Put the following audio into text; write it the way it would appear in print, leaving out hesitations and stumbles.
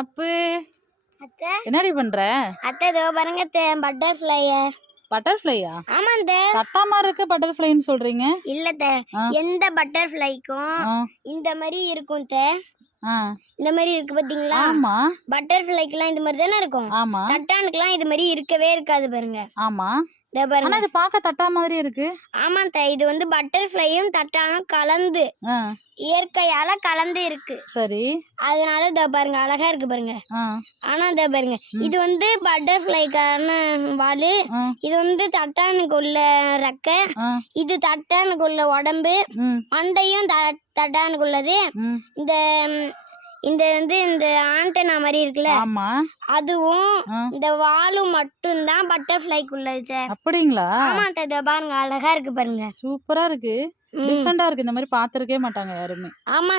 அப்பு அத்தை என்னடி பண்ற? அத்தை இதோ பாருங்க அத்தை பட்டர்ஃப்ளைய. பட்டர்ஃப்ளையா? ஆமா அத்தை. தட்டா மாதிரி இருக்கு பட்டர்ஃப்ளைன்னு சொல்றீங்க? இல்ல அத்தை, எந்த பட்டர்ஃப்ளைக்கும் இந்த மாதிரி இருக்கும் அத்தை. இந்த மாதிரி இருக்கு பாத்தீங்களா? ஆமா. பட்டர்ஃப்ளைக்குலாம் இந்த மாதிரி தானே இருக்கும். ஆமா. தட்டானுக்குலாம் இது மாதிரி இருக்கவே இருக்காது பாருங்க. ஆமா. இத பாருங்க. ஆனா இது பார்க்க தட்டா மாதிரி இருக்கு. ஆமா அத்தை, இது வந்து பட்டர்ஃப்ளையும் தட்டானும் கலந்து இயற்கையால கலந்து இருக்கு. சரி. அதனால இத பாருங்க அழகா இருக்கு பாருங்க. ஆனா இத பாருங்க, இது வந்து பட்டர்ஃப்ளைக்கான வாலு, இது வந்து தட்டானுக்கு உள்ள ரெக்கை, இது தட்டானுக்கு உள்ள உடம்பு, மண்டையும் தட்டானுக்கு உள்ளது. இந்த இந்த வந்து இந்த ஆண்டனா மாதிரி இருக்குல்ல, அதுவும் இந்த வாலும் மட்டும்தான் பட்டர்ஃப்ளைக்கு உள்ளது. அப்படிங்களா? ஆமா இத பாருங்க அழகா இருக்கு பாருங்க. சூப்பரா இருக்கு, டிஃபரெண்டா இருக்கு. இந்த மாதிரி பாத்திருக்கவே மாட்டாங்க யாருமே. ஆமா